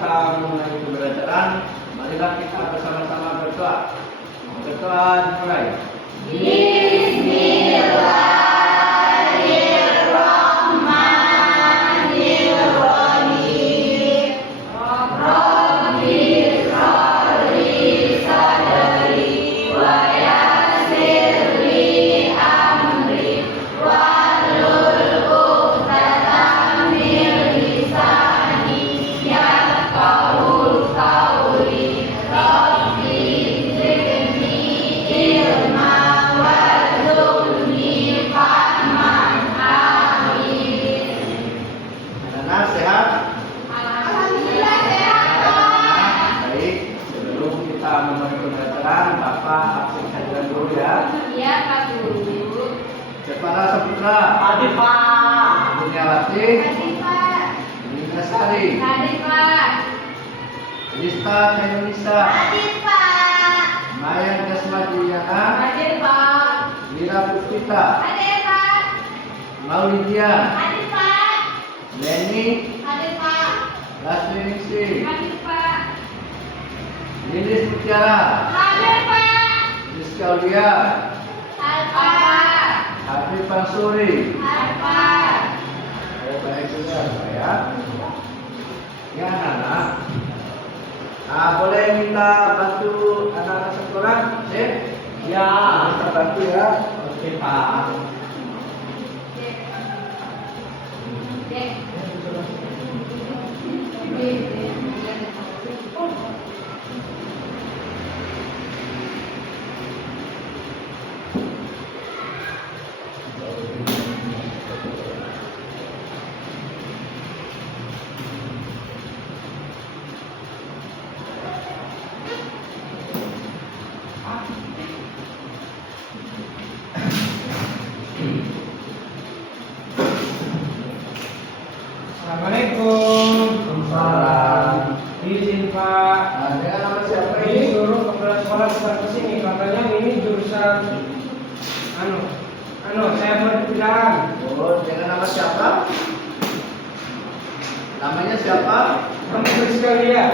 kita mulai pembelajaran, marilah kita bersama-sama berdoa. Berdoa dimulai. Kepala Saputra, Hadir Pak. Kurniawati, Hadir Pak. Nina Sari, Hadir Pak. Lista Kainunisa, Hadir Pak. Maya Dasmadiana, Hadir Pak. Mira Puspita, Hadir Pak. Maulidia, Hadir Pak. Leni, Hadir Pak. Lasmi Ningsi, Hadir Pak. Lilis Mutiara, Hadir Pak. Rizky Aulia, Pak. Habib Mansuri. Pak. Baik juga saya. Ya anak-anak. Boleh minta bantu anak-anak sekolah? Ya. Kita bantu ya. Oke Pak. Dek. Assalamualaikum. Waalaikumsalam. Izin Pak. Dengan nama siapa Ini ini? suruh kepala sekolah sekitar kesini. Katanya ini jurusan saya mau dipindahan. Oh, dengan nama siapa? Namanya siapa? Kamu tulis sekali ya?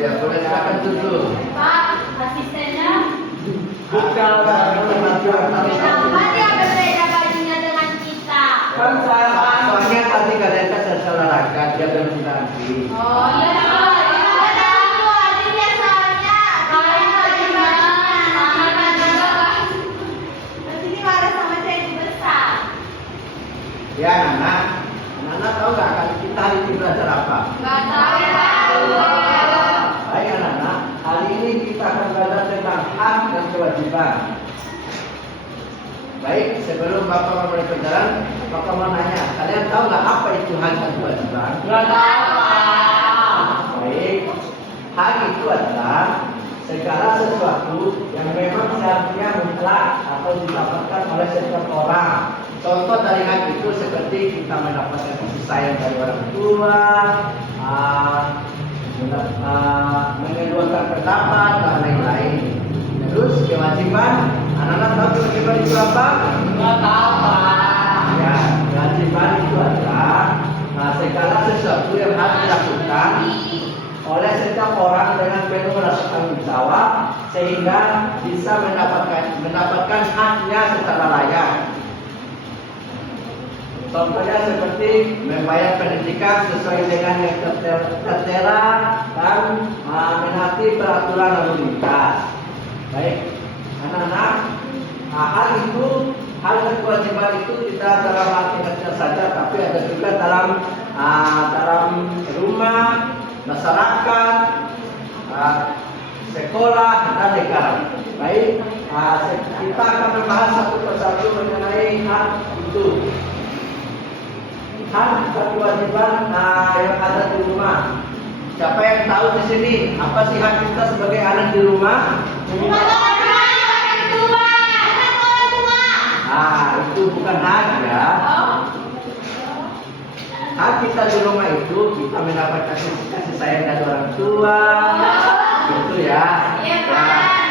Ya, boleh silakan duduk. Pak, asistennya. Bukan. Kenapa dia berbeda bajunya dengan kita? Kan saya Soalnya tadi kalian kan salah ragam, dia belum kita nanti. Oh iya Pak, iya tahu adiknya soalnya. Kalian bagaimana? Sama kan juga Pak. Nanti ini marah sama saya yang besar. Ya, anak-anak tahu nggak kan kita hari ini belajar apa? Nggak tahu Pak. Baik anak-anak, hari ini kita akan belajar tentang hak dan kewajiban. Baik, sebelum Bapak mulai pelajaran, Bapak mau nanya, kalian tahu nggak apa itu hak dan kewajiban? nggak tahu Pak. Baik, hak itu adalah segala sesuatu yang memang seharusnya mutlak atau didapatkan oleh setiap orang. Contoh dari hak itu seperti kita mendapatkan kasih sayang dari orang tua, mengeluarkan pendapat dan lain-lain. Terus kewajiban, anak-anak tahu kewajiban itu apa? Nggak tahu Pak. Ya, kewajiban itu adalah segala sesuatu yang harus dilakukan oleh setiap orang dengan penuh rasa tanggung jawab sehingga bisa mendapatkan haknya secara layak. Contohnya seperti membayar pendidikan sesuai dengan yang tertera dan menaati peraturan lalu lintas. Baik, anak-anak, hal dan kewajiban itu tidak dalam arti kecil saja, tapi ada juga dalam rumah, masyarakat, sekolah dan negara. Baik, kita akan membahas satu persatu mengenai hak itu. Hak dan kewajiban yang ada di rumah. Siapa yang tahu di sini apa sih hak kita sebagai anak di rumah? Itu bukan hak ya. Hak kita di rumah itu kita mendapatkan kasih sayang dari orang tua, gitu ya.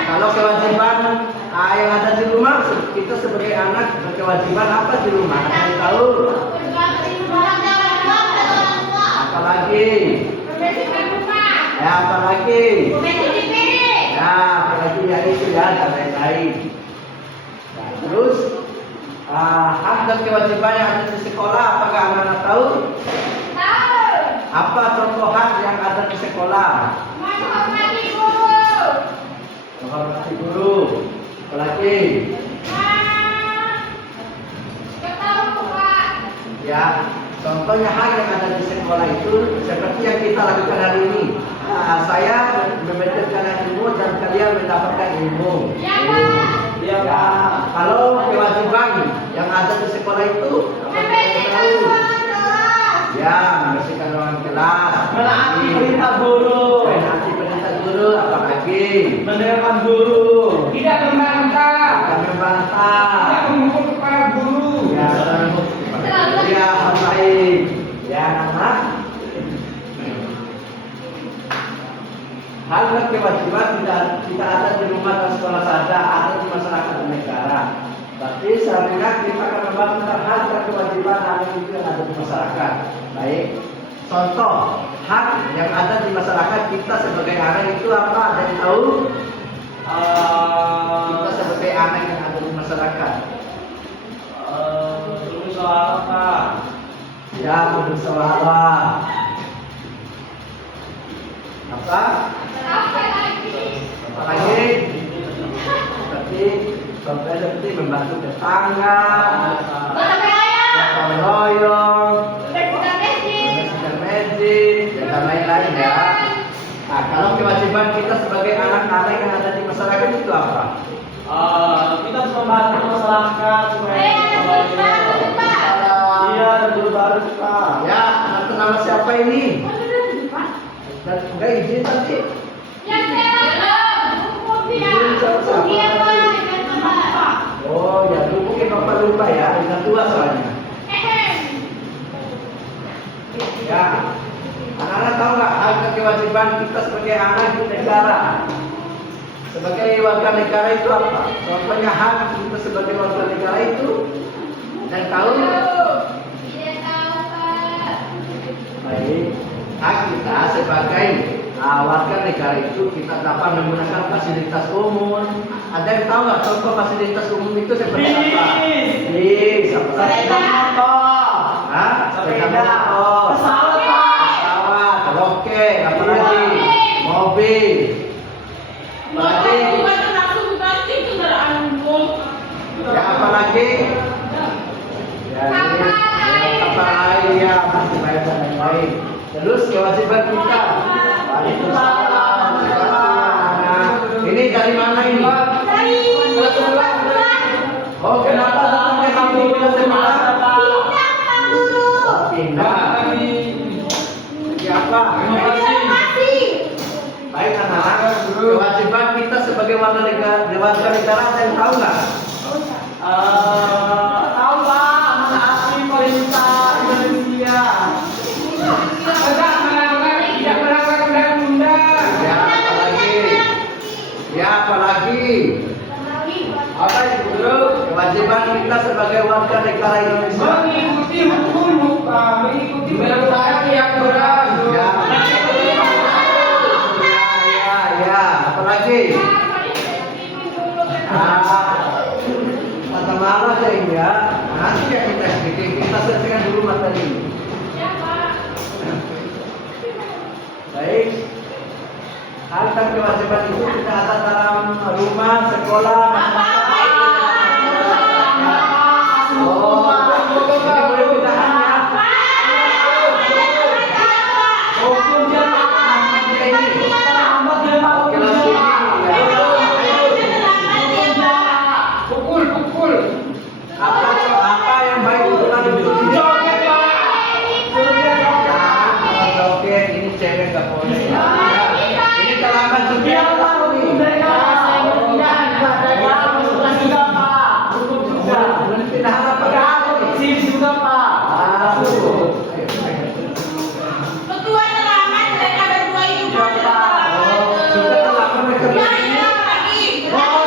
Kalau kewajiban yang ada di rumah, kita sebagai anak berkewajiban apa di rumah? Ada yang tahu? Apalagi? Membersihkan rumah. Ya, apa lagi? Komisi DPD. Ya, apa lagi ya itu ya dan lain-lain. Nah, terus hak dan kewajiban yang ada di sekolah, apakah anak-anak tahu? Tahu. Apa contoh hak yang ada di sekolah? Menghormati guru. Menghormati guru. Apa lagi? Ketahui Pak. Ya, contohnya hak yang ada di sekolah itu seperti yang kita lakukan hari ini. Saya memberikan kalian ilmu dan kalian mendapatkan ilmu. Ya Pak. Ya, kalau kewajiban yang ada di sekolah itu, apa yang Membersihkan tahu? ruangan kelas. Ya, membersihkan ruangan kelas. Menaati perintah guru. Menaati perintah guru, apa lagi? Mendengarkan guru. Tidak membantah. Kita membantah. Tidak memukul kepala guru. Ya, ya, baik. Ya, anak. Hal dan kewajiban tidak ada di rumah dan sekolah saja, ada di masyarakat dan negara. Berarti seharusnya kita akan membahas tentang hal dan kewajiban itu yang ada di masyarakat. Baik. Contoh hak yang ada di masyarakat kita sebagai anak itu apa? Ada yang tahu? Kita sebagai anak yang ada di masyarakat. Bermusyawarah. Ya, bermusyawarah. Apa? Apa lagi? Apa lagi? Seperti membantu tetangga, Gotong royong. gotong royong, Bersihkan masjid. membersihkan masjid, dan lain-lain ya. Nah, kalau kewajiban kita sebagai anak-anak yang ada di masyarakat itu apa? Kita harus membantu masyarakat supaya Ada guru baru Pak. Iya, ada guru baru Pak. Ya, atas nama siapa ini? Dan enggak izin tadi. Yang belum. Iya Pak. Yang Pak. Oh ya, dulu mungkin bapak lupa ya, ingat tua soalnya. Ya, anak-anak tahu nggak hak dan kewajiban kita sebagai anak di negara? Sebagai warga negara itu apa? Contohnya hak kita sebagai warga negara itu, dan tahu? Tidak tahu Pak. Baik, hak kita sebagai warga negara itu kita dapat menggunakan fasilitas umum. Ada yang tahu nggak contoh fasilitas umum itu seperti apa? Bis, Sepeda. Hah? Sepeda motor. Pesawat Pak. Pesawat, roket, apa lagi? Mobil. Apa lagi? Ya, apa lagi? Ya, ini apa lagi ya? Masih banyak dan lain-lain. Terus kewajiban kita. Waalaikumsalam. Ini dari mana ini? Dari Oh, kenapa datangnya kamu ke sekolah? Pak Guru. Pindah. Siapa? Baik anak-anak, kewajiban kita sebagai warga negara ada yang tahu nggak? Tahu Pak, menaati perintah Indonesia. Tidak melanggar undang-undang. Ya apalagi? Ya apalagi? Apa itu guru? Kewajiban kita sebagai warga negara Indonesia. Mengikuti hukum, mengikuti perintah yang berlaku. Ya. Ya, apalagi? Kata marah ya ini ya. Nanti ya kita bikin, kita selesaikan dulu materi ini. Baik. Hal dan kewajiban itu kita ada dalam rumah, sekolah, masyarakat. Oh, ini boleh pindahan ya. Hukum jamaah. Dia ini. Terlambat dia mau Kelas ini. Pukul. Apa yang baik untuk kalian di sini? Joget Pak. Jangan kalau joget ini cewek nggak boleh. Ya. Ini kalangan juga. Dia mau mereka Boleh pindahan apa? juga Pak. Ketua terlambat mereka berdua itu Sudah terlambat mereka berdua. Oh,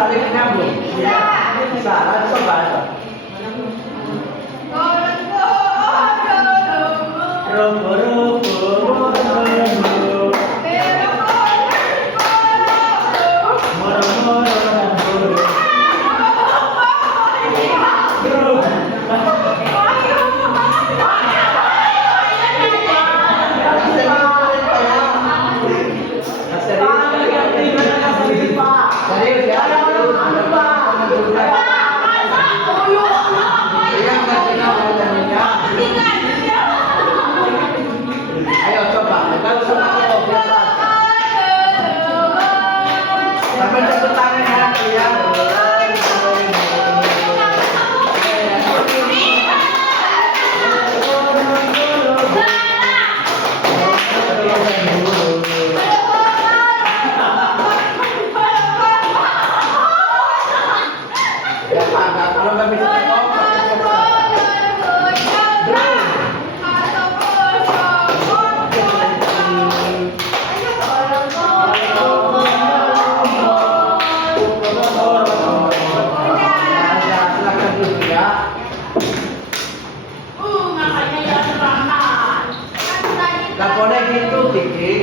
saling menyambung? Bisa. Bisa. Lalu coba. Robo robo robo. Moro moro moro. Serius ya? Ayo coba, kita semua kebiasaan. Sampai tepuk tangan ya kalian. Ya, kalau nggak bisa silakan duduk ya. Nggak boleh gitu, Kiki.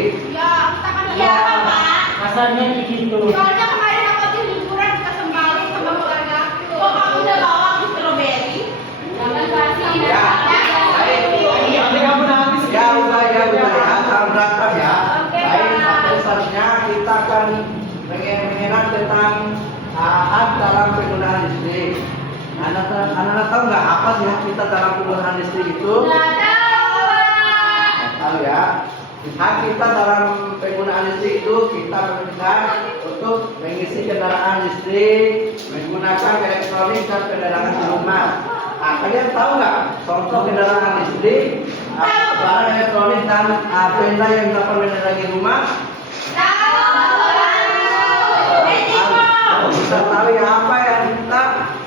Asalnya gitu. Soalnya kemarin aku tuh liburan ke Sembali sama keluarga aku. Kok kamu udah bawa ke strawberry? Jangan kasih. Ya, baik. Nanti kamu udah habis. Ya udah ya, salam beratap ya. Oke, Baik, Pak. selanjutnya kita akan mengenal tentang hak dalam penggunaan listrik. Anak-anak tahu nggak apa sih hak kita dalam penggunaan listrik itu? Nggak tahu, Pak. Tahu ya. Hak kita dalam penggunaan listrik itu kita memiliki untuk mengisi kendaraan listrik, menggunakan elektronik dan penerangan di rumah. Nah, kalian tahu nggak contoh kendaraan listrik, barang elektronik dan benda yang dapat menerangi rumah? Tahu. Medical. Bisa tahu ya apa yang kita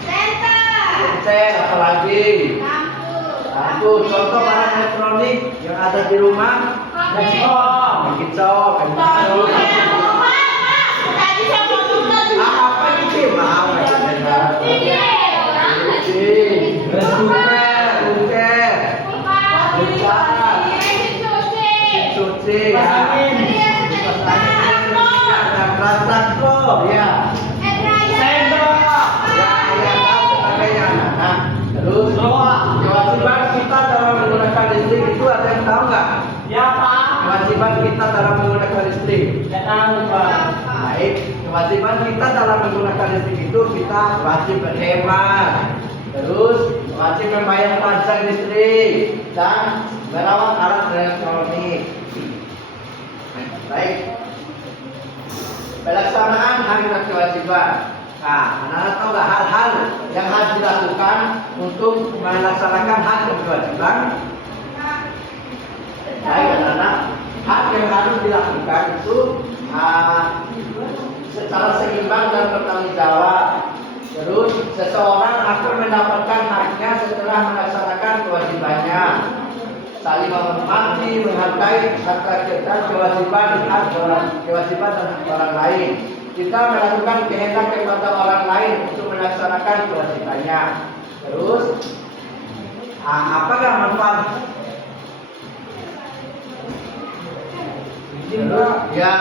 Center. cek apalagi? Lampu. Lampu. Contoh barang elektronik yang ada di rumah? Kicau, Tadi saya ngomong tadi. apa ini? Maaf ya. Cuci ya. Traktor ya. Nah, terus kewajiban kita dalam menggunakan listrik itu ada yang tahu nggak? Ya Pak. Kewajiban kita dalam menggunakan listrik. Ya tahu Pak. Baik, kewajiban kita dalam menggunakan listrik itu kita wajib berhemat. Terus wajib membayar pajak listrik dan merawat alat elektronik. Baik. Pelaksanaan hak dan kewajiban. Nah, anak-anak tahu nggak hal-hal yang harus dilakukan untuk melaksanakan hak dan kewajiban? Baik, anak-anak, hak yang harus dilakukan itu secara seimbang dan bertanggung jawab. Terus seseorang akan mendapatkan haknya setelah melaksanakan kewajibannya. Saling menghormati, menghargai hak dan kewajiban dan hak orang lain. Kita melakukan kehendak kepada orang lain untuk melaksanakan kewajibannya. Terus, apakah manfaat? Ya.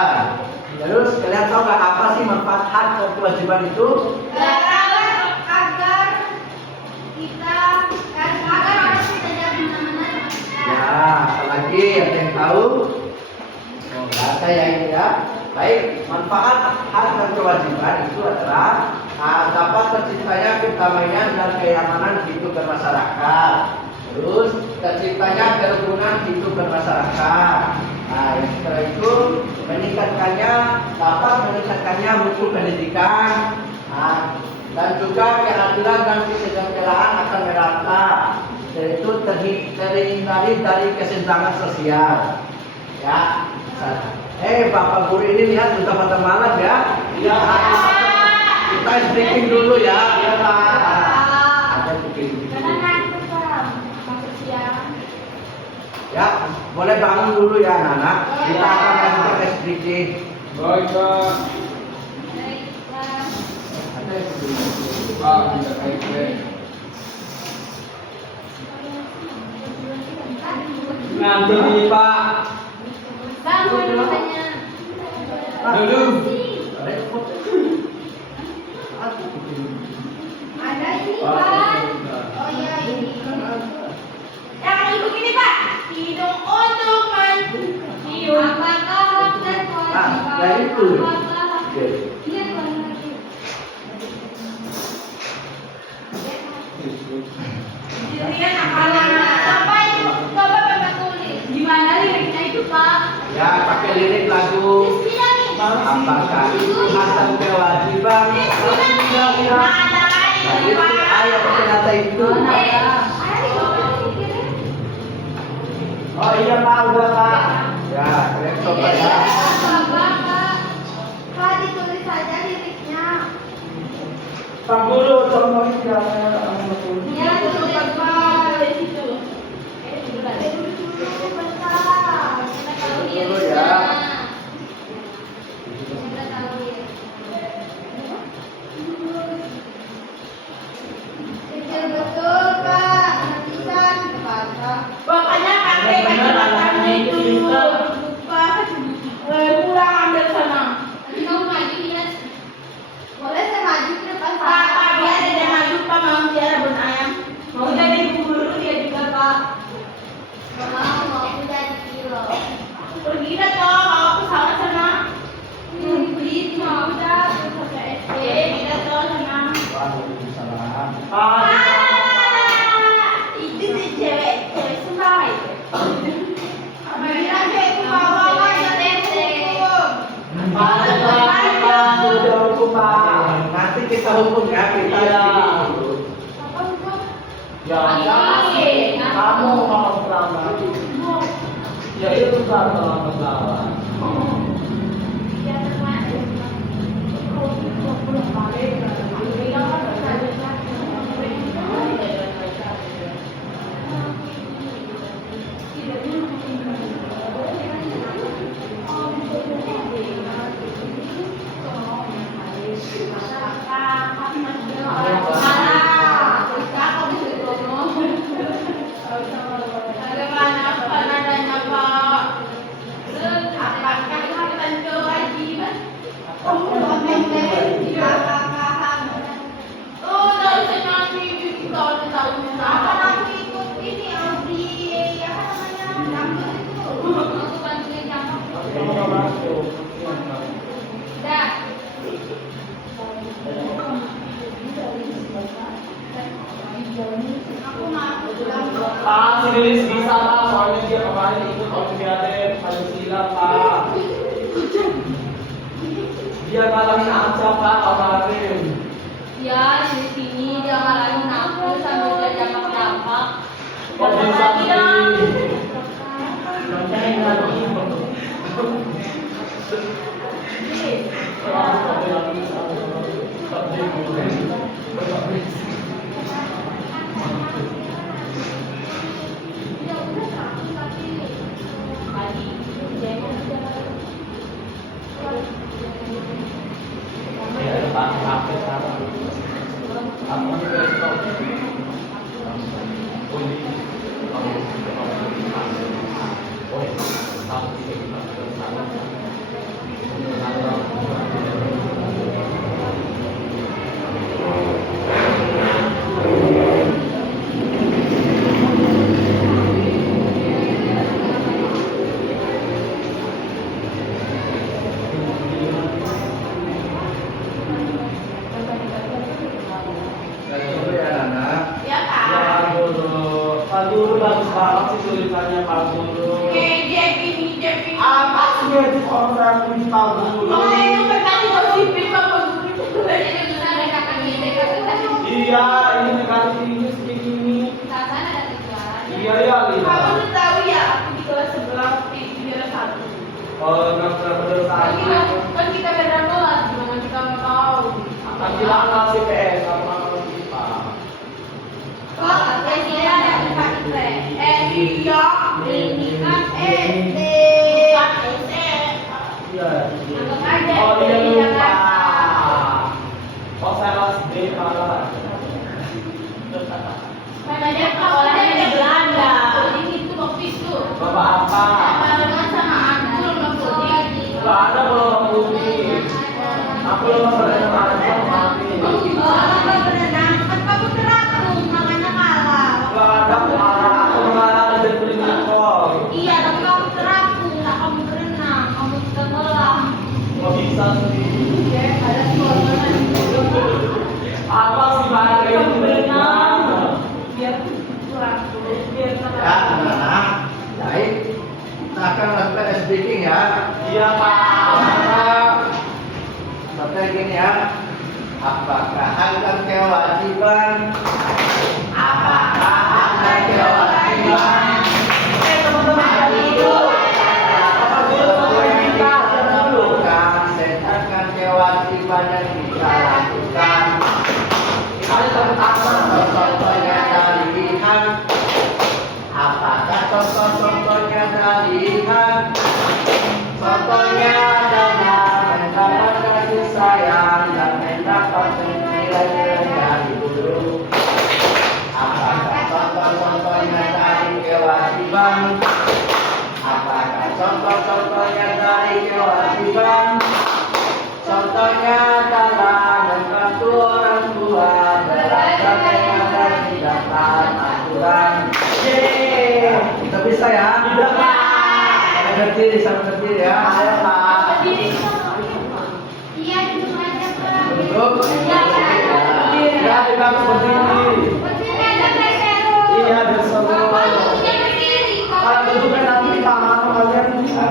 Terus kalian tahu nggak apa sih manfaat hak dan kewajiban itu? Agar orang kita jangan kemana-mana. Ya, apalagi ada yang tahu? Oh, nggak ada ya itu ya. Baik, manfaat hak dan kewajiban itu adalah dapat terciptanya kedamaian dan kenyamanan hidup bermasyarakat. Terus terciptanya kerukunan hidup bermasyarakat. Nah, setelah itu dapat meningkatkannya mutu pendidikan, dan juga keadilan dan kesejahteraan akan merata. Yaitu terhindari dari kesenjangan sosial. Ya, Bapak Guru ini lihat sudah pada malam ya. Iya. Kita speaking dulu ya. Iya Pak. Ada speaking. Karena ngantuk, Pak. Masuk siang. Ya, boleh bangun dulu ya anak-anak. Kita akan lanjutkan speaking. Baik Pak. Baik, Pak. Pak, bisa kayak nanti nih Pak. Bang, mau ditanya. Duduk. Ada ini, Pak. Oh iya, ini. Yang ikut ini, Pak. Hidung untuk mencium. Apakah hak dan kewajiban? dari itu. Apakah hak? Oke. Iya, Pak. Dirian apa itu? Coba Bapak tulis. Gimana liriknya itu, Pak? Ya, pakai lirik lagu. Apakah itu hak dan kewajiban? Nah, itu ayat ternyata itu. Oh iya Pak, udah Pak. Ya, kalian coba ya. Pak, ditulis saja liriknya. Pak Guru, contohin ya saya Ya, ditulis Pak. Di situ. Dulu bentar. Kita tahu Dulu liriknya. ya. Kita tahu ya. Kecil betul, Pak. Bisa dibaca. Pokoknya pakai kacamata itu. Lupa. Pulang ambil sana. Nanti kamu maju ya. Boleh saya maju ke depan Pak? Pak, biar ada maju Pak, mau biar rebun ayam. Mau jadi guru dia juga Pak. Mau aku jadi kilo. Pergi dah toh, mau aku sama sana. Beli mau udah sampai SD, kita toh sana. Pak. Itu si cewek semai. Bilang cewek itu bawa ya Sudah hukum Pak. Nanti kita hukum ya, kita Iya. dulu. Ya, kamu mau selamat. Ya itu Pak, selamat selamat. Bagaimana penadanya Pak? Apakah hak dan kewajiban? Oh, dari senang itu tahu apa aku ikut ini Audi apa namanya dangdut itu. Aku bantuin jamaah. Kamu mau masuk. Dah. Aku mau pulang. Pak, si Lilis bisa Pak, soalnya dia kemarin ikut Olimpiade Pancasila Pak. Dia ngalahin aja Pak kemarin. Ya, di sini dia ngalahin aku sambil dia jamak-jamak. Kok bisa Dia. Nontonin lagi. Coba ya, Nana. Ya, Kak. Pak Guru bagus banget sih tulisannya Pak Guru. Jepi. Apa sih itu orang punya Pak Guru? Oh, itu berarti gosipin Bapak Guru itu. Jadi bisa ada kakak gini, Iya, ini negatif ini segini ini. Iya ya, Kamu Lina. tuh tahu ya, aku di kelas sebelah di kelas 1. Oh, nggak pernah berdosa. Kan kita beda kelas, gimana kita nggak tahu? Tak bilang ngasih PS sama kita. Oh, SD ada IPA iya. Ini kan SD. Kan SD. Iya. Anggap aja Aku lemah berenang mati. Lomba berenang, kan kamu terapung, makanya kalah. Gak ada aku mengalahkan dan berenang kok. Iya, tapi kamu terapung, nggak kamu berenang, kamu sudah kolam. Gak bisa sih. Ya, ada suara. Apa sih bahaya itu berenang? Biar kurang, biar Ya, anak-anak. Baik. Kita akan melakukan speaking ya. Iya Pak. Seperti gini ya. Apakah ada kewajiban? Apakah ada kewajiban? Teman-teman itu. Sedangkan kewajiban yang kita lakukan. Ada teman-teman. Contohnya dari lihat. Apakah contoh-contohnya dari lihat? Contohnya adalah mendapat kasih sayang dan mendapat nilai-nilai dari guru. Apakah contoh-contohnya dari kewajiban? Apakah contoh-contohnya dari kewajiban? Contohnya adalah membantu orang tua belajar dengan rajin dan taat aturan. Yeay. Kita bisa ya? Tidak Pak. Kita berdiri sama berdiri ya. Ayo Pak. Iya, itu aja, Pak. Duduk. Ya, kita harus berdiri. Berdiri aja, Pak, seru. Iya, biar seru. Bapak duduknya berdiri. Kalau duduknya nanti tangan kalian bisa.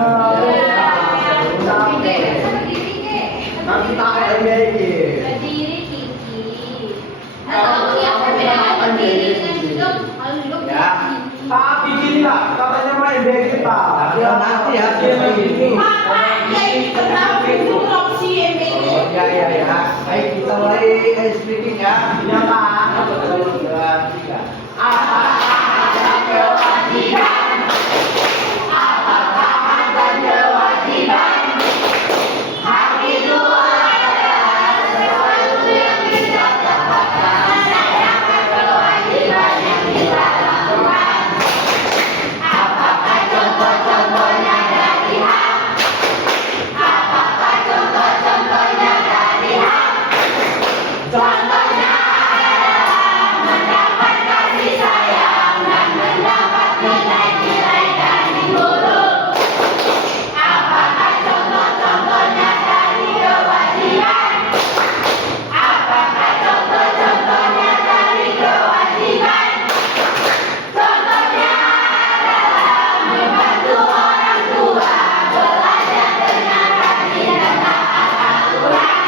Nanti tak kayak gini. Berdiri tinggi. Nah, kamu siapa bedanya berdiri dengan duduk? Kalau duduk Ya. tinggi. Pak, bikin Pak. Katanya main BG Pak. Ya, nanti ya, selesai ini. Pak, ya ini kenapa itu opsi MBG? Oh, ya. Baik, kita mulai speaking ya. Iya Pak. 1, 2, 3. Apakah ada kewajiban? Apakah ada kewajiban? Hak itu adalah sesuatu yang bisa dapatkan. Sedangkan kewajiban yang kita lakukan. Apakah contoh-contohnya dari hak? Apakah contoh-contohnya dari hak? Contohnya adalah mendapat kasih sayang dan mendapat nilai-nilai dari guru. Apakah contoh-contohnya dari kewajiban? Apakah contoh-contohnya dari kewajiban? Contohnya adalah membantu orang tua belajar dengan rajin dan taat aturan.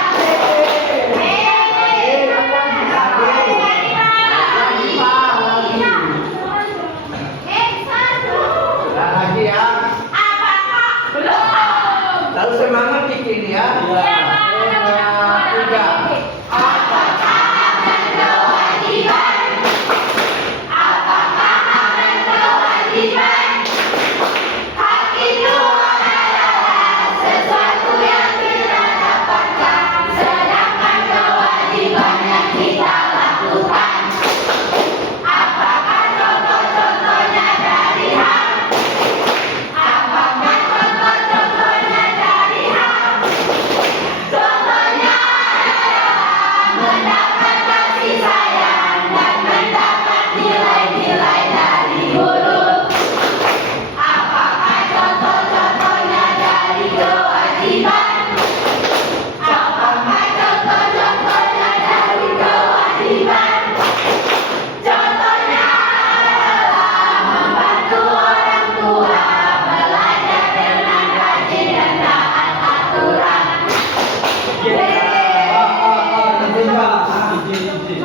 Dan lagi ya. Lalu semangat bikin ya. Iya. 2, 3. Hak itu adalah sesuatu yang kita dapatkan, sedangkan kewajiban yang kita lakukan. Apakah contoh-contohnya dari hak? Apakah contoh-contohnya dari hak? Contohnya adalah mendapat kasih sayang dan mendapat nilai-nilai dari guru. Apakah contoh-contohnya dari kewajiban? Apakah contoh-contohnya dari kewajiban? Contohnya adalah membantu orang tua belajar dengan rajin dan taat aturan.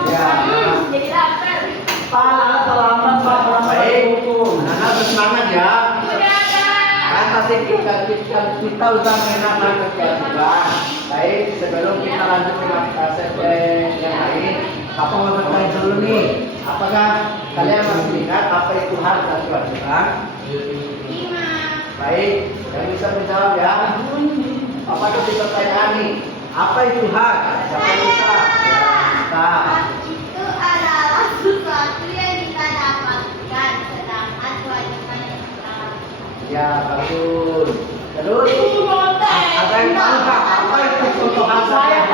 Ya. Jadi lapar. Pak, selamat Pak. Baik. Anak bersemangat ya. Udah, Kak. Kan tadi kita udah mengenal kewajiban. Baik, sebelum kita lanjut ke kaset yang lain, apa mau bertanya dulu nih? Apakah kalian masih ingat apa itu hak dan kewajiban? Lima. Baik, yang bisa menjawab ya. Apakah bisa pertanyaan nih? Apa itu hak? Siapa yang bisa? Kita. Hak itu adalah sesuatu yang kita dapatkan, sedangkan kewajiban yang kita lakukan. Ya, bagus. Terus ada yang tahu nggak apa itu contoh hak saya?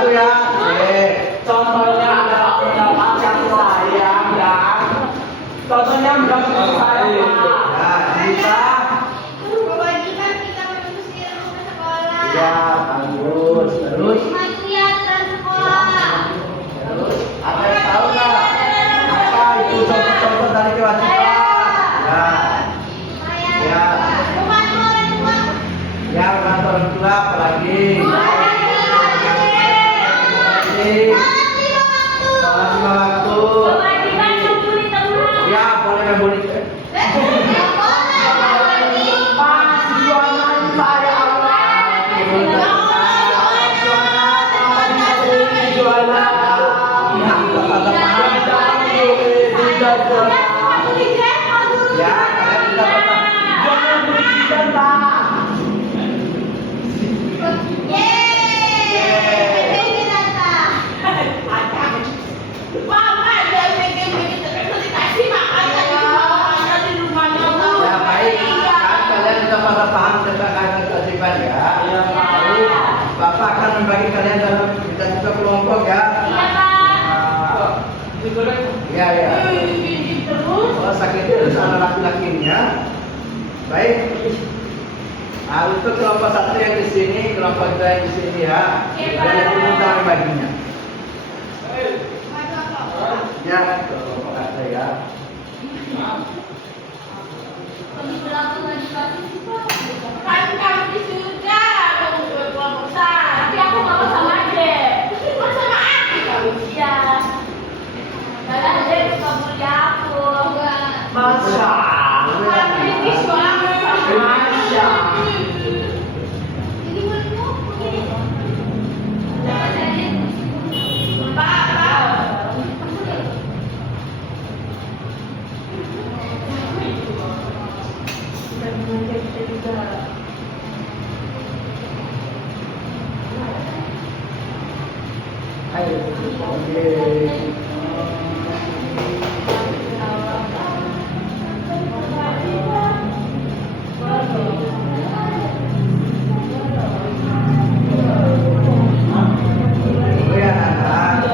satu ya. Oke. Contohnya adalah mendapat kasih sayang dan contohnya mendapat kasih sayang. Ya, bisa. Kewajiban kita mengusir rumah sekolah. Ya, bagus. Terus Kegiatan sekolah. terus ada yang tahu nggak apa itu contoh-contoh dari kewajiban? Ya. Ya. Membantu orang tua. Ya, membantu orang tua apalagi. Apalagi. Sholat lima waktu. Kewajiban membuli teman. Ya, boleh membuli. Ya, kalian sudah pernah. Ya, baik. Kan kalian sudah pada paham tentang kewajiban ya. Lalu Bapak akan membagi kalian dalam juga kelompok ya. Ya, ya. Oh, sakit itu anak laki-lakinya. Baik. Nah, untuk kelompok satu yang di sini, kelompok dua yang di sini ya. Dan yang ini kami baginya. Ya, kelompok satu ya. Kan kamu di surga, kamu keluar besar. Tapi aku nggak mau sama aja. Mau sama adik kamu. Iya. Karena dia suka bully aku. Masya Bukan ini suami. Masya Jadi mulutmu begini. Jangan jadi. Pak. Ayo. Oke. Oh ya, anak.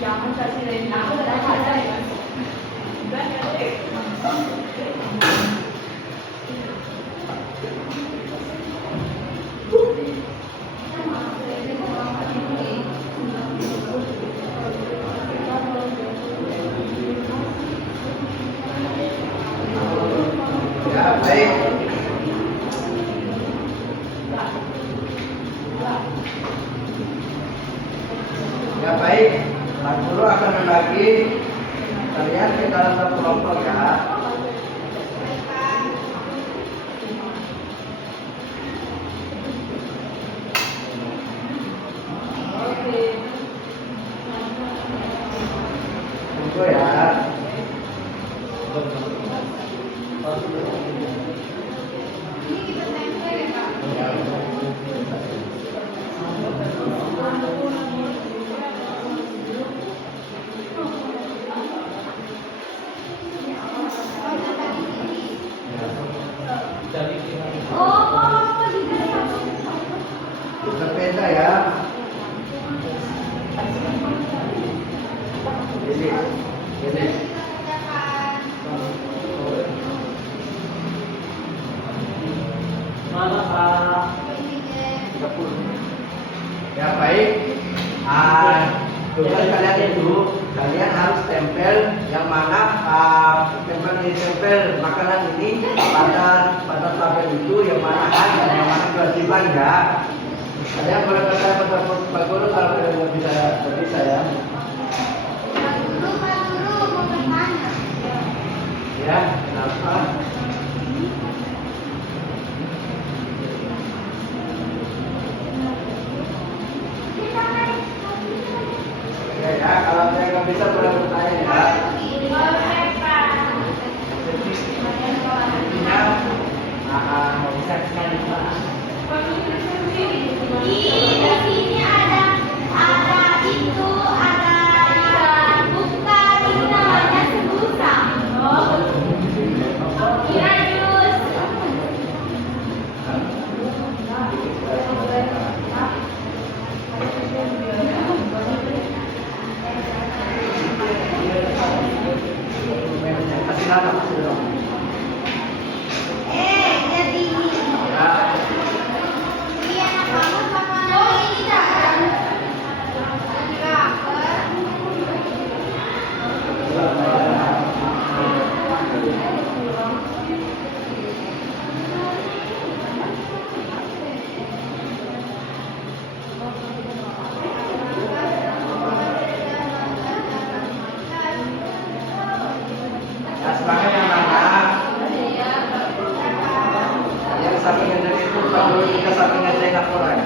Jangan kasih Reni. Aku udah ada ya. Ya, baik. Ya, baik. Pak Guru akan membagi kalian ke dalam satu kelompok ya. Tunggu ya. Ini kita tempel ya, Kak. Ya. Berbeda ya. Ini. Mana Pak? Ya, baik. Tugas kalian itu kalian harus tempel yang mana tempel ditempel makanan ini pada tabel itu yang mana kan, yang mana kewajiban ya. Ada yang boleh bertanya pada Pak Guru kalau tidak bisa ya. Pak Guru mau bertanya. Ya, kenapa? Ya, kalau saya nggak bisa boleh bertanya ya. Bisa sekali Pak. Di sini ada itu ada bukan ini namanya sebusa. Kira jus. Kasih nama, kasih nama. Jadi ini. Ya. Ini enak banget makanannya. Oh ini dah. Nah, semangat yang mana? Yang samping ngajar itu Pak Guru kita samping ngajar laporan.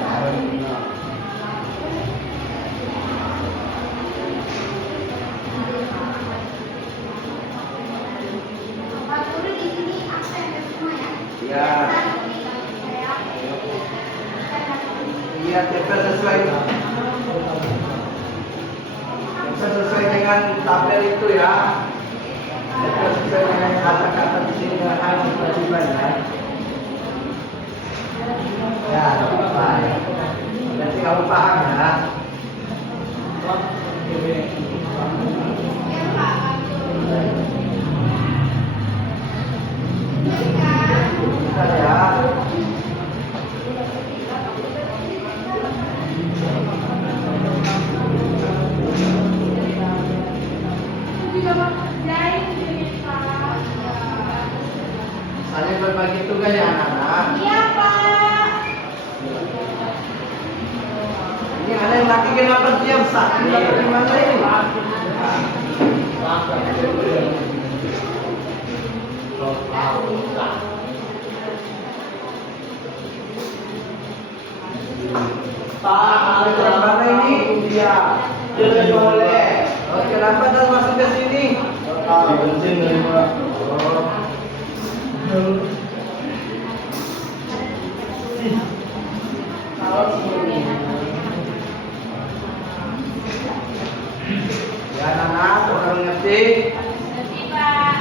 Pak Guru di sini absen semua ya. Ya. Iya, tempel sesuai dengan tabel itu ya. Tempel sesuai dengan kata-kata di sini dengan hal kewajiban ya. Ya, baik. Berarti kamu paham ya. Ya Pak. Bentar ya. Saling berbagi tugas ya anak-anak. Iya Pak. Ini ada yang laki kenapa diam sakit atau gimana ini? Pak, Mana ini? Iya. Jangan boleh. Oh, kenapa dah masuk ke sini? Bensin dari Pak. Ya anak-anak, orang ngerti. Nanti Pak.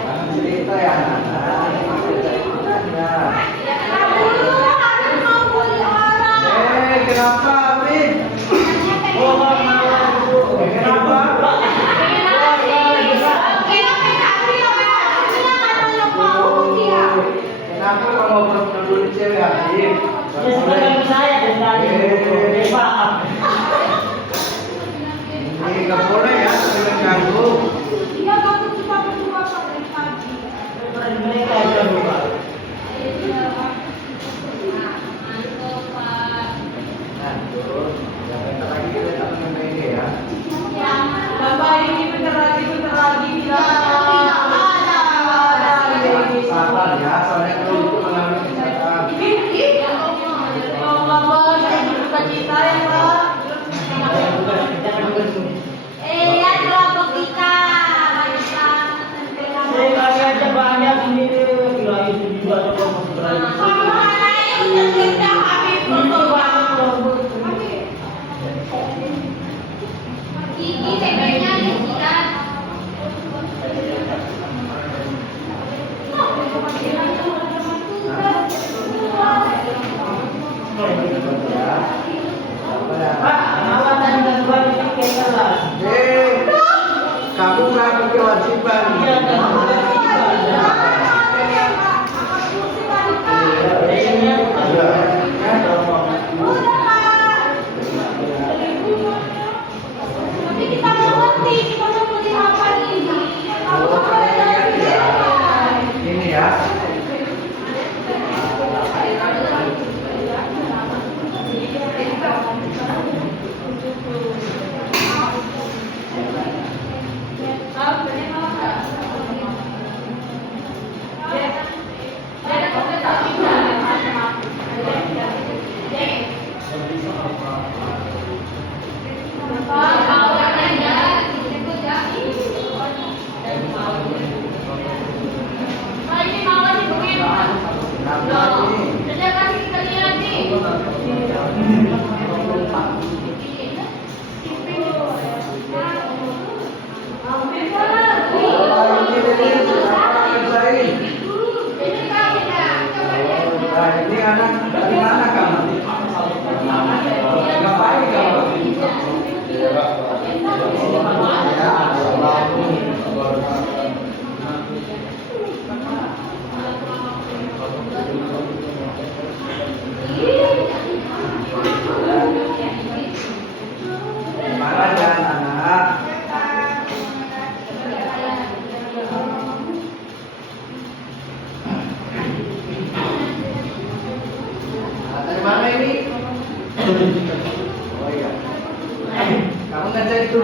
Jangan cerita ya anak-anak. Ya. Pak Guru harus mau bully orang. Kenapa, Amin? Kenapa? Kenapa kamu ngobrol dulu cewek, Habib? Ya sebenarnya saya dari tadi. Pak. Ini nggak boleh ya, jangan ganggu. Mereka yang lupa. Nah, tuh, ya bentar lagi kita tak mengenai ini ya. Bapak ini bentar lagi Sabar ya, soalnya kalau itu mengambil kesempatan.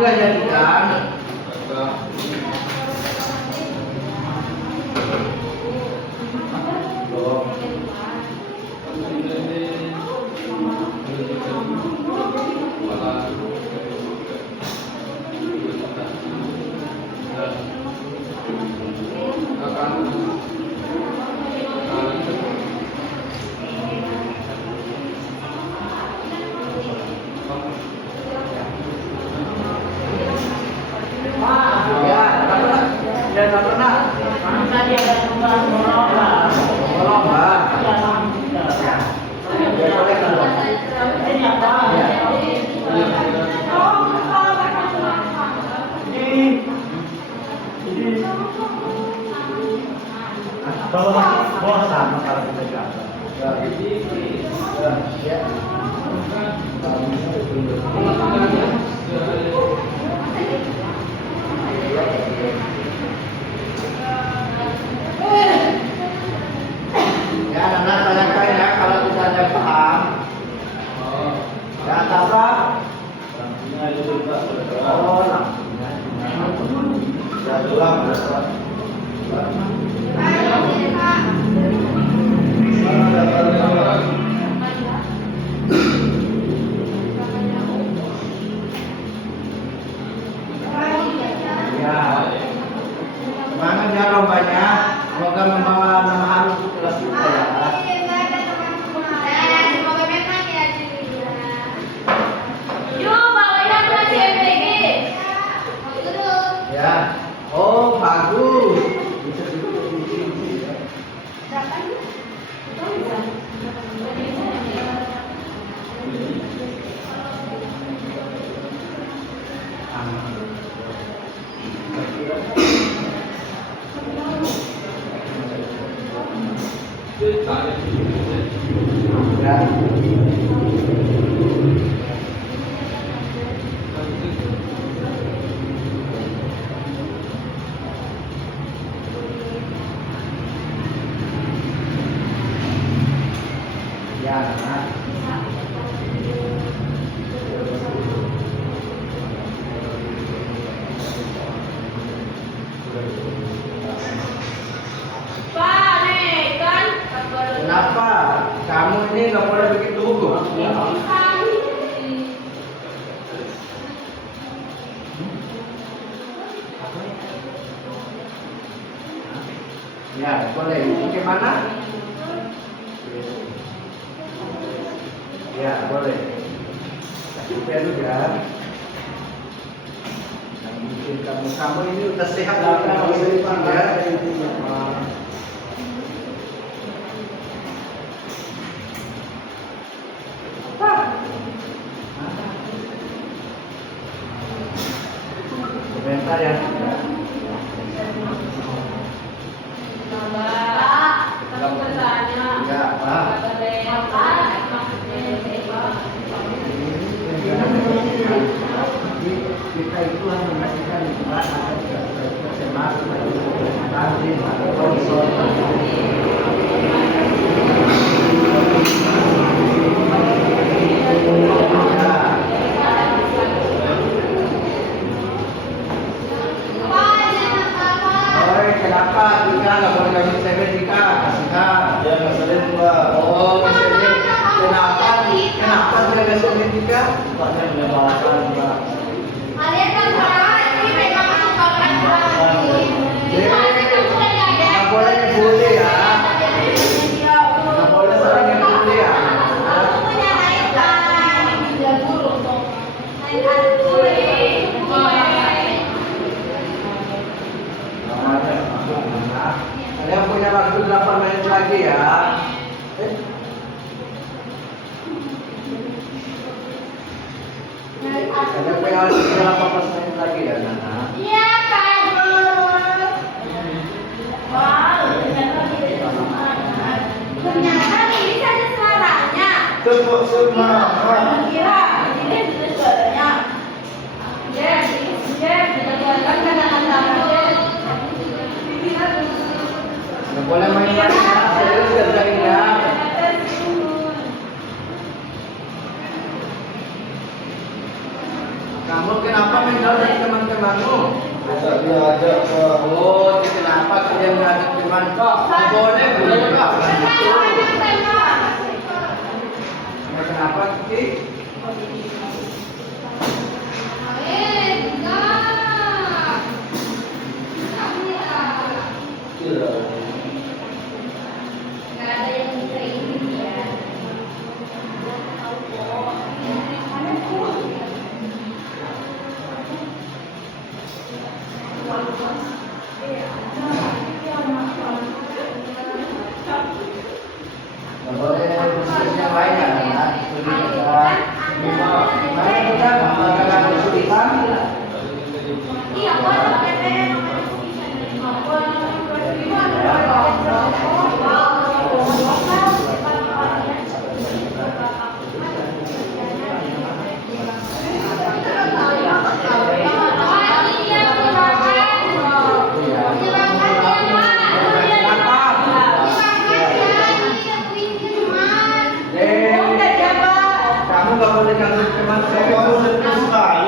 juga jadikan. Ya, tak pernah. Tadi ada tempat melomba. Melomba. Ya, Ya, boleh keluar. ini apa? Ya. Ini bawa sama kalau kita jalan. Ya. Ya, anak tanyakan ya kalau tidak ada yang paham. Ya, tabrak. Oh, lampunya. Ya, doang. Ya. Semangat ya lombanya. Semoga membawa nama harum untuk kelas kita ya. Ya. Oh, bagus. Bisa duduk di sini ya. Ya. Ya, nah. Kenapa? Kamu ini nggak boleh begitu hukum. Ya, boleh. Bagaimana? Ya, boleh. Kasih juga. Yang bikin kamu ini udah sehat juga, ya. Sebentar ya. Ya, Pak. Kita itu hanya memastikan lingkungan agar tidak tercemar banjir atau longsor. Oi, kenapa Tika nggak boleh kami semen Tika? Kasihan. Ya, ngeselin Pak. Oh, ngeselin. Kenapa? Kenapa boleh nggak semen Tika? Paknya punya balasan Pak. Nggak boleh ngebully ya. Nggak boleh sering ngebully ya. Kalian punya waktu 8 menit lagi ya. Kalian punya waktu 18 menit lagi ya, Nana. Ternyata ini saja suaranya. Tepuk semangat. Kira ini sudah suaranya. Kita Nggak boleh main-main ya, serius kerjain ya. Kamu kira kenapa menjauh dari teman-temanmu? Bisa diajak Pak. Oh, kenapa kalian mengajak teman kok? Boleh, boleh kok. Nah, kenapa sih? Tidak. Nggak ada yang bisa ini ya. Nggak boleh diskusi yang lain ya, kan? Diskusi kita. Mana kita mengadakan kesulitan? Iya, boleh PPN Kamu nggak boleh ganggu teman Saya saya. mau serius sekali.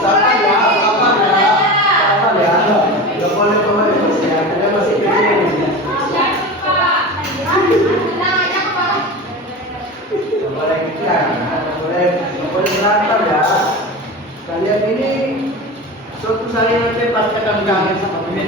Sabar ya, sabar ya, sabar ya. Nggak boleh boleh ya. Kalian masih kecil. Nggak boleh kita, nggak boleh berantem ya. Kalian ini suatu saat nanti pasti akan kangen sama ini.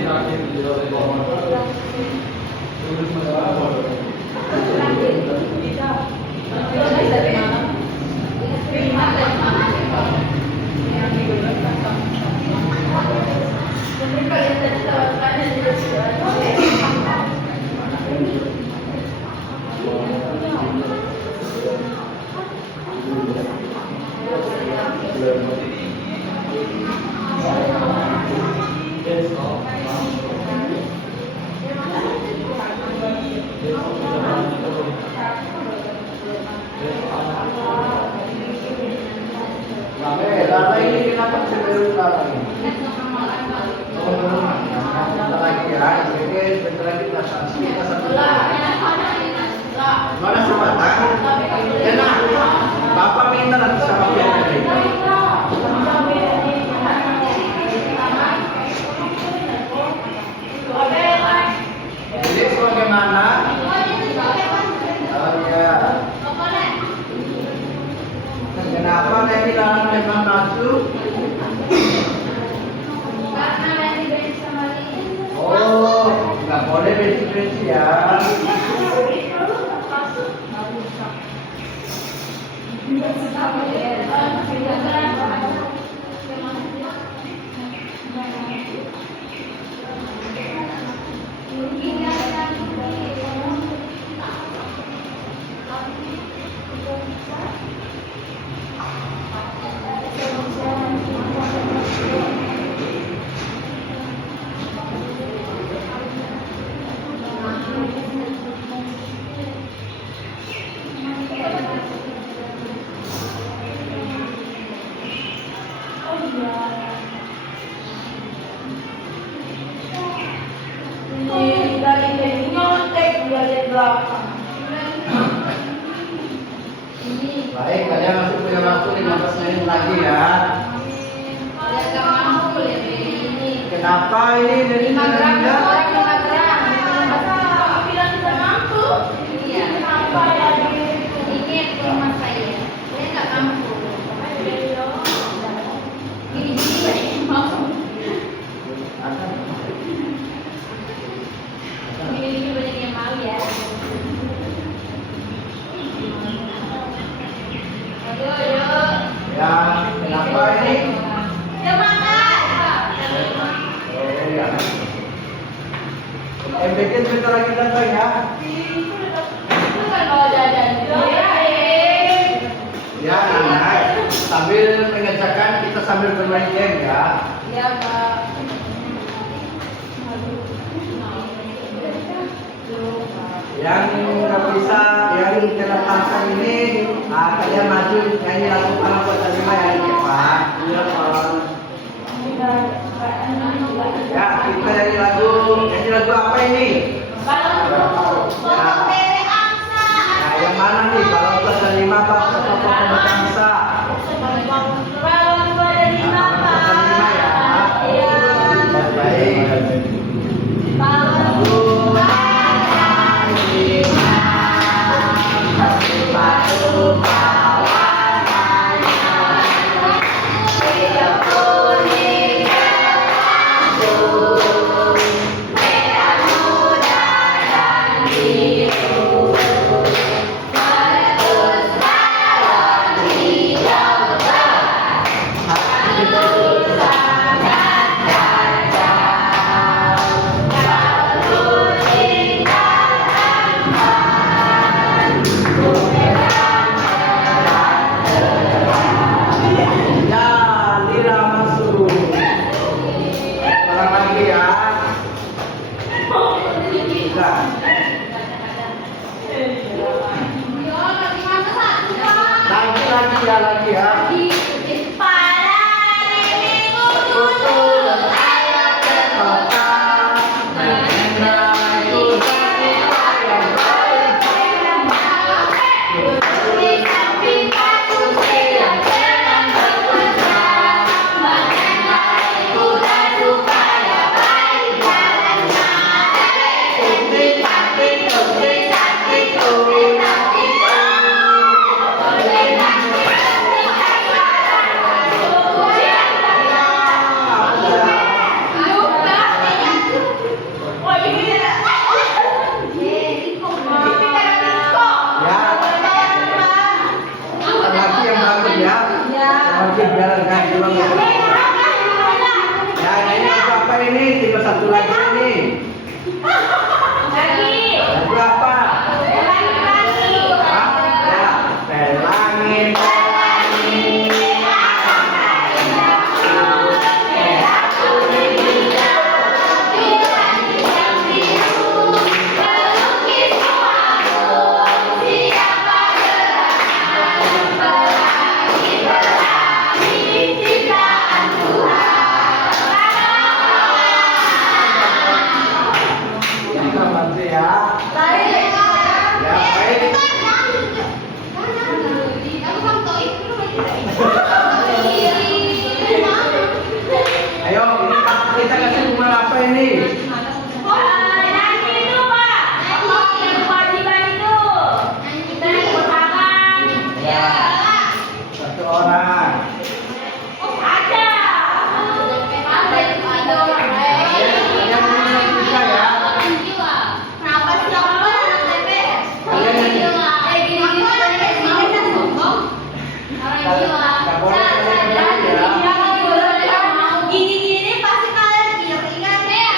Lala ini kenapa cenderung lala ini? Bentar lagi ya, jadi bentar lagi kita satu. Mana sebatang? Enak. Bapak minta nanti sama pihak ini. Jadi bagaimana? Oh ya. Kenapa saya dilarang memang masuk? Oh, nggak boleh benci-benci ya. Baik, kalian masih punya waktu 15 menit lagi ya. Kenapa ini dari Ya, kenapa ini? Oh ya. Bikin sebentar lagi datang ya. Ya, anak. Sambil mengerjakan kita sambil bermain game ya. Yang nggak bisa, yang kena tangkap ini, kalian maju nyanyi lagu Anak Kota Lima ya ini Pak. Iya Pak. Ya, kita nyanyi lagu apa ini? Nah, yang mana nih? Balon Kota Lima, Pak, Kota Bangsa. Ya, ini apa ini? Tinggal satu lagi ini. Lagi. Lagu apa? Lagi. Hah? Ya, pelangin. Ini apa sih ya? Ya, baik. Ayo, ini kita kasih bunga apa ini? Nanti itu Pak. Kewajiban itu. Kita dipertahankan. Ya. Satu orang. Ada. Kalian punya kita ya. Kenapa sih kamu anak TPS? Kalian yang Gini-gini pasti kalian ingat ya.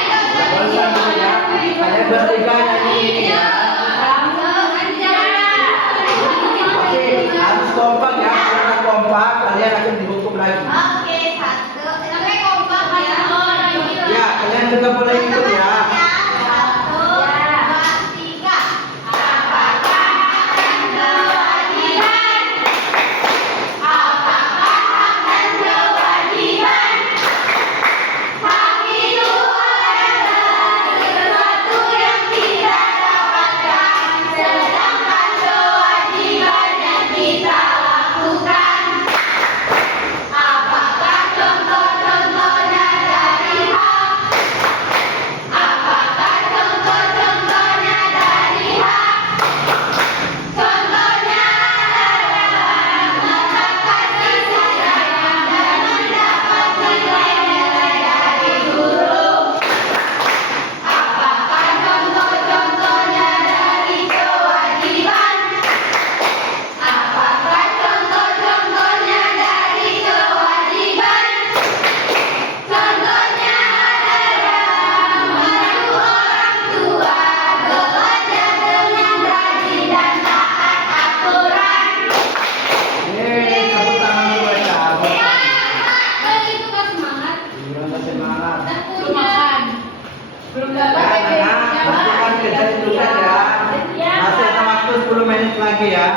Bosan ya. Kalian bertiga nyanyi ini ya. Oke, harus kompak ya. Karena kompak, kalian akan dihukum lagi. Oke, satu. Sampai kompak ya. Ya, kalian juga boleh ikut ya. Satu, dua, tiga. Apakah akan kewajiban? Apakah akan kewajiban? Hak itu adalah sesuatu yang kita dapatkan, sedangkan kewajiban yang kita lakukan. Apakah contoh-contohnya dari hak? Apakah contoh-contohnya dari hak? Contohnya adalah mendapat kasih sayang dan mendapat nilai-nilai dari guru. Apakah contoh-contohnya dari kewajiban? Apakah contoh-contohnya dari kewajiban? Contohnya adalah membantu orang tua, belajar dengan rajin dan taat aturan. Tepuk tangan dulu ya. Itu kan semangat. Belum semangat. Belum makan. Belum Ya, anak-anak, nanti kan kerja juga ya. Masih ada waktu 10 menit lagi ya.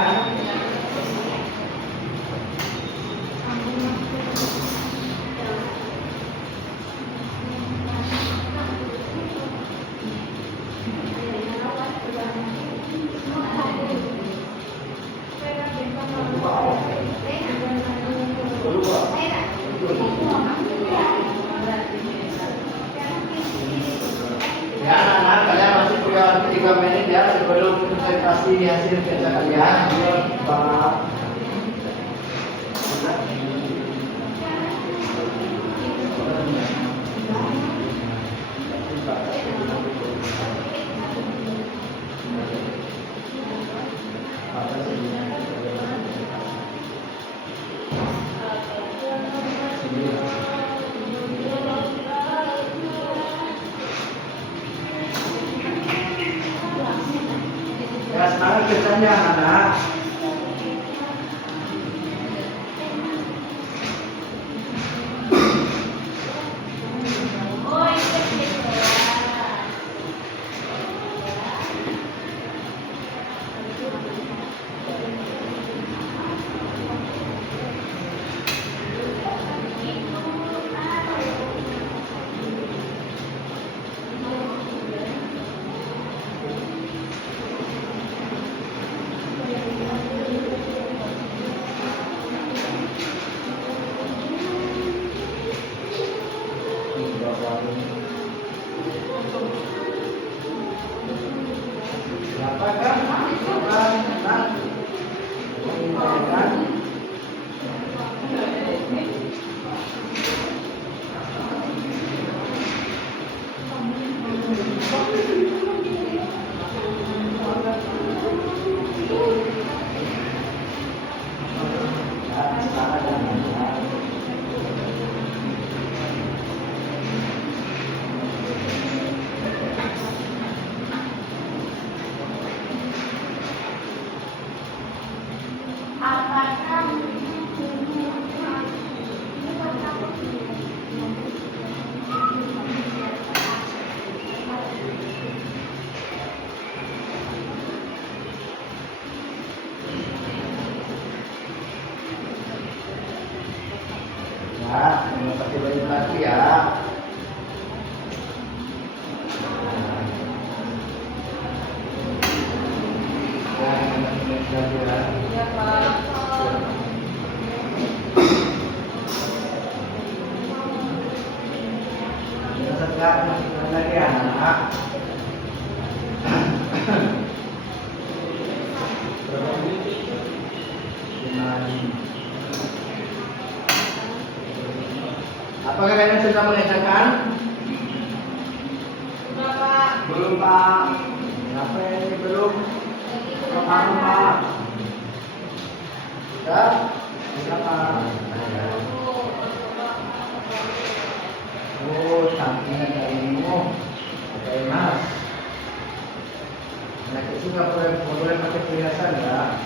Ya, anak-anak, kalian masih punya waktu 3 menit ya sebelum presentasi hasil kerja kalian. Pak. Ya, sekarang kerjanya anak-anak. Oh, itu setelah lagi anak. Apakah kalian sudah mengerjakan? Sudah, Pak. Belum, Pak. Kenapa ini belum? Belum, Pak. Ya? Sudah, Pak. Oh, sampingan dari ilmu. Oke, Mas. Anak kecil nggak boleh pakai perhiasan ya?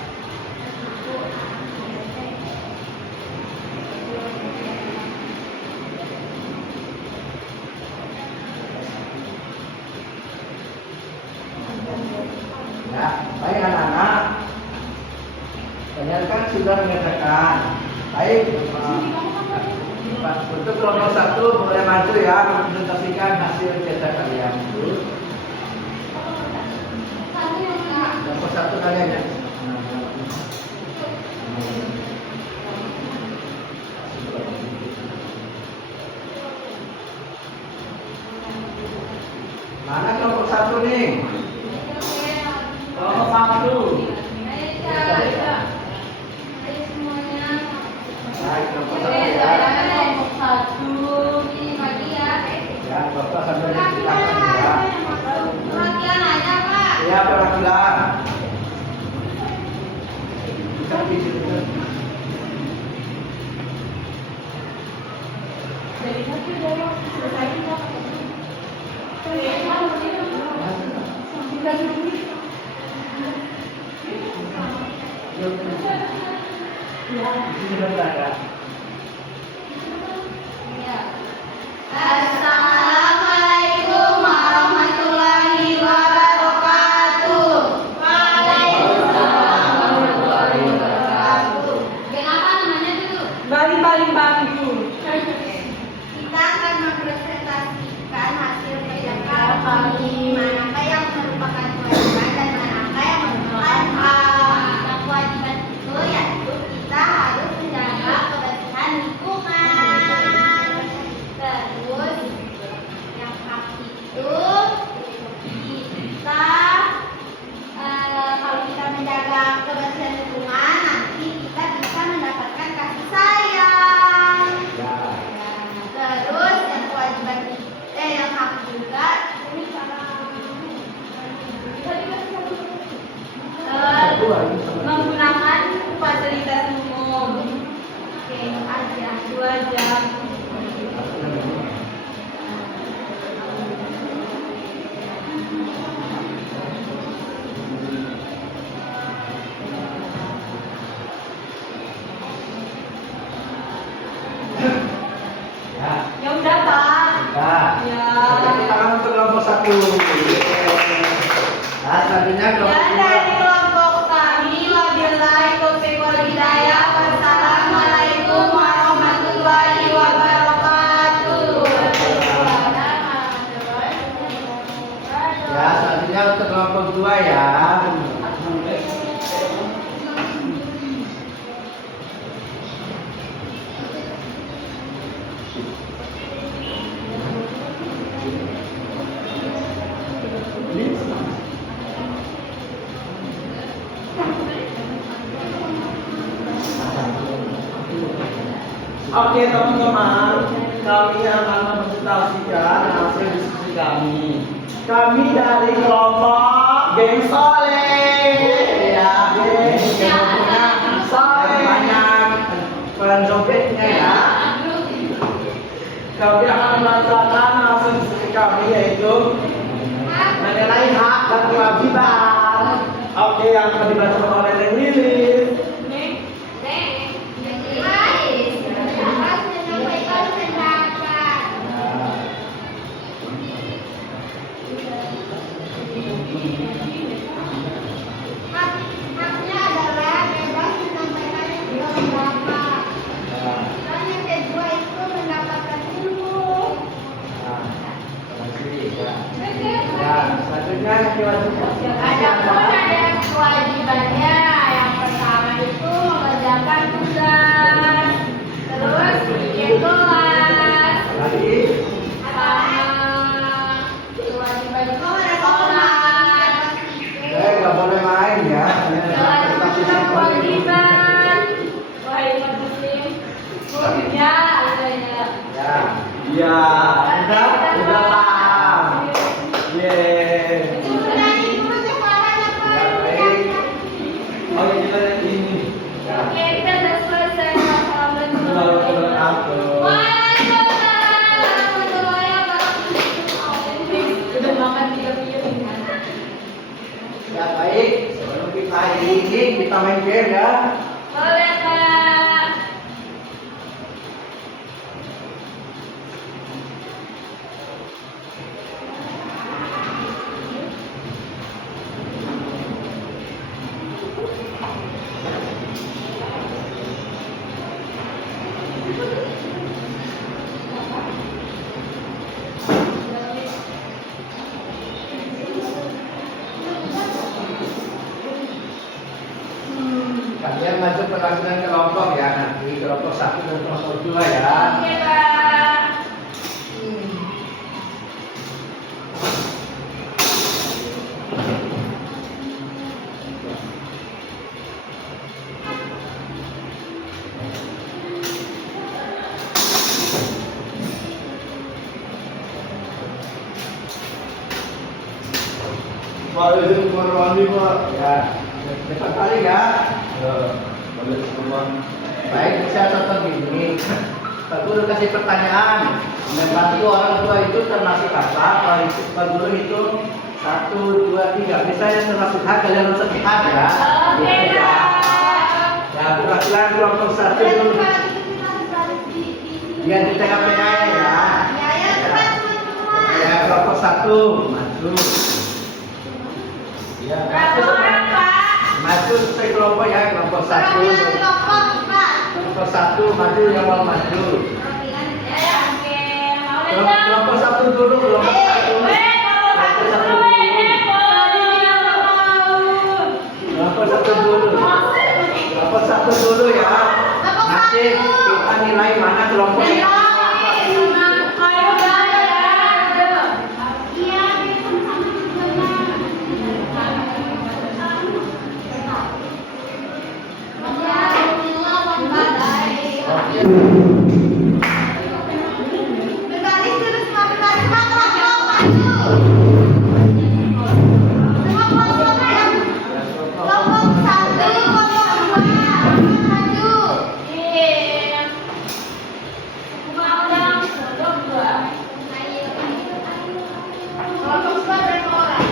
Ya, baik anak-anak. Kalian kan sudah menyatakan. Baik, untuk kelompok 1 boleh maju ya mempresentasikan hasil cetak kalian. Kelompok 1 kalian ya. Mana kelompok 1 nih? Kelompok 1. Baik, kelompok 1 ya. Ya, kelompok 1 dipersilakan ya. Ya, perwakilan. Bisa diceritakan. Sebentar ya. Assalamualaikum warahmatullahi wabarakatuh. Waalaikumsalam warahmatullahi wabarakatuh. Kenapa namanya dulu? Baling-baling bangku. Kita akan mempresentasikan hasil kerja kami, manakah yang merupakan kewajiban dan manakah yang merupakan hak. Kewajiban itu yaitu kita harus menjaga kebersihan lingkungan. Terus yang hak itu kita kalau kita menjaga kebersihan lingkungan nanti kita bisa mendapatkan kasih sayang. Ya. Terus yang kewajiban yang hak juga menggunakan fasilitas umum. Oke, aja 2 jam. Ya. Ya udah, Pak. Ya. Ya. Tepuk tangan untuk kelompok 1. Nah, selanjutnya Ya, kelompok 2. dari kelompok kami, wabillahi taufiq wal hidayah. Wassalamualaikum warahmatullahi wabarakatuh. Ya, selanjutnya untuk kelompok 2 ya. Oke teman-teman, kami akan mempresentasikan hasil diskusi kami. Kami dari kelompok Geng Soleh. Ya, Geng Soleh. Banyak penjogetnya ya. Kami akan melaksanakan hasil diskusi kami yaitu mengenai hak dan kewajiban. Oke, yang akan dibacakan oleh Neng Lilis. Haknya adalah bebas menyampaikan pendapat. Dan yang kedua itu mendapatkan ilmu. Ya, selanjutnya yang diwajibkan. Adapun ada kewajibannya. Yang pertama itu mengerjakan tugas, terus bikin kelas, Lagi. sama ini kita main game ya. Boleh, Kak. Kalian masuk pertandingan kelompok ya, nanti kelompok 1 dan kelompok 2 ya. Oke, Kak. Pak, izin keluar mandi, Pak. Ya, cepat kali ya. Ya, balik ke rumah. Baik, saya contoh gini. Pak Guru kasih pertanyaan. Membantu orang tua itu termasuk apa? Pak Guru itu 1, 2, 3. Misalnya termasuk hak, kalian harus sebut hak ya. Oke, Gitu ya. Kak. Ya, perwakilan kelompok 1 dulu. Biar di tengah-tengah ya. Ya, kelompok 1 masuk. Ya, Berapa orang, Pak? masuk sesuai kelompok ya, kelompok 1. Kelompok 1 maju yang mau maju. Ya, oke. Mau dong. Kelompok 1 dulu, kelompok 1. Kalau satu dulu, Kelompok 1 dulu. Kelompok 1 dulu ya. Nanti kita nilai mana kelompok yang Ayo, ya.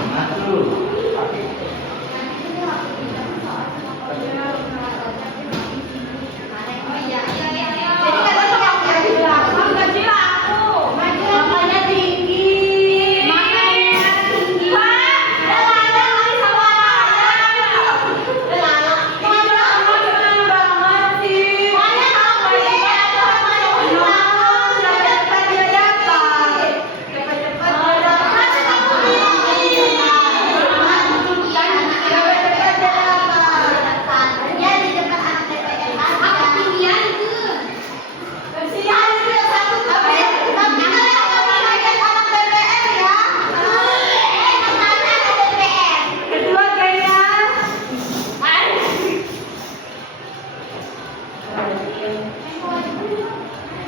maju.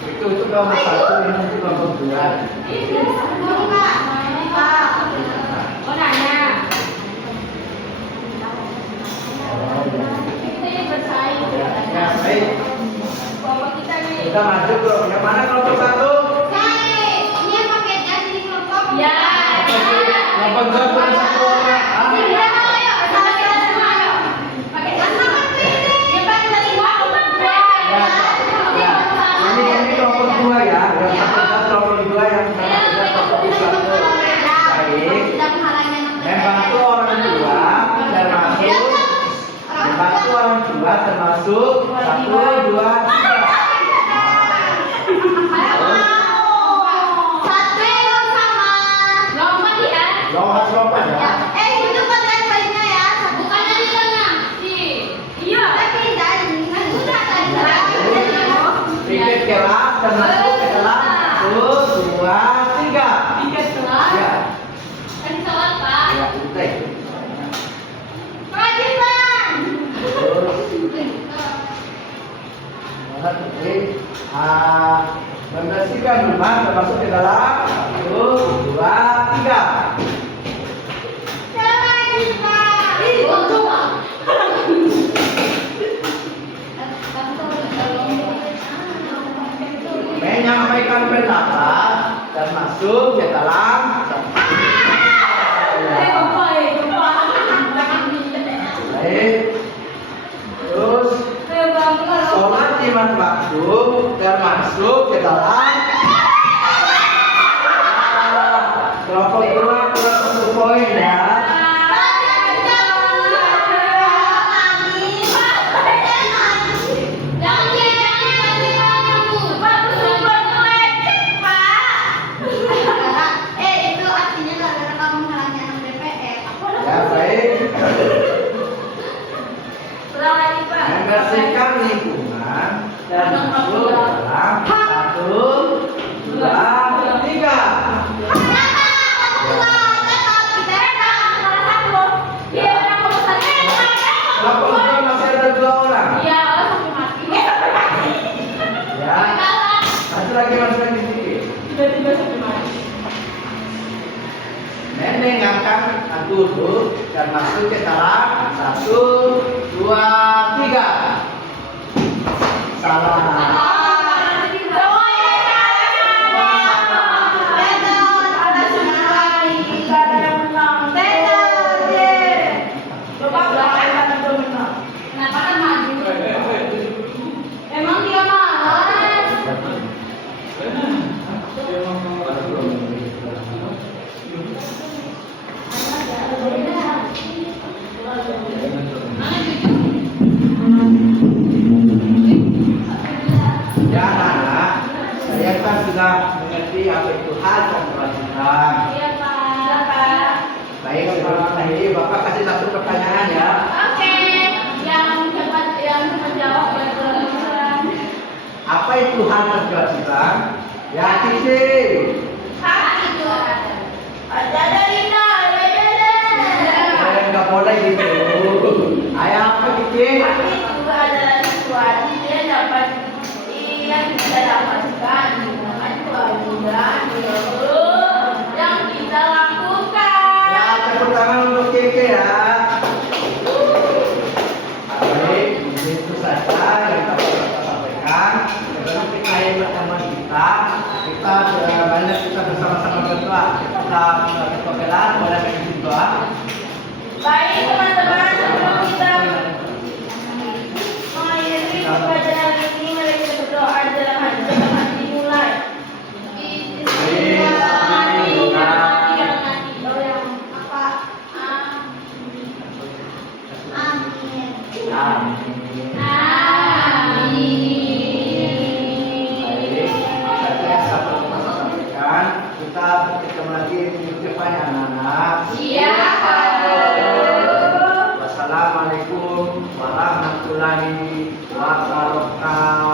Itu kelompok 1, ini kelompok 2. Oh, nanya. Ya, baik. Kelompok kita nih. Kita maju kelompok yang mana kelompok 1? Ya. Kelompok 2 punya 1 orang. Ya, ini kelompok 2 ya. Yang kelompok 2 yang kelompok 1. Baik. Membantu orang tua termasuk membantu orang tua termasuk 1, 2, 3. Lompat ya. Pikir kelas termasuk ke dalam 1, 2, 3. Ya, ya, udah. Membersihkan rumah termasuk ke dalam 1, 2, 3. Menyampaikan pendapat termasuk ke dalam baik. termasuk ke dalam kelompok dua kurang 1 poin ya. Ya baik. Membersihkan lingkungan dan masuk dalam 1, 2, 3. Kelompok dua masih ada 2 orang. Ya, masih lagi sedikit. Tiba-tiba sampai mati. Nenek ngangkat duduk dan masuk ke dalam 1, 2, 3. Salah. Emang dia malas. Ya anak-anak, saya kan sudah mengerti apa itu hak dan kewajiban. Iya, Pak. Baik, sebelum ini Bapak kasih satu pertanyaan ya. Oke, yang menjawab betul. Apa itu hak dan kewajiban? Ya, Cici. Hak itu ada Lina, Nggak boleh gitu. Ayo apa Cici? hak itu adalah sesuatu yang dapat yang kita dapatkan dengan kewajiban itu yang kita lakukan. Ya, tepuk tangan untuk Cici ya. Baik, itu saja yang dapat kita sampaikan. Sebelum kita akhiri pertemuan kita banyak kita bersama-sama berdoa. Kita berdoa, boleh bikin doa. Baik teman-teman, sebelum kita mengakhiri pelajaran ini, mari kita berdoa dalam hati dimulai. Kita bertemu lagi minggu depan ya anak-anak. Siapa? Wassalamualaikum warahmatullahi wabarakatuh.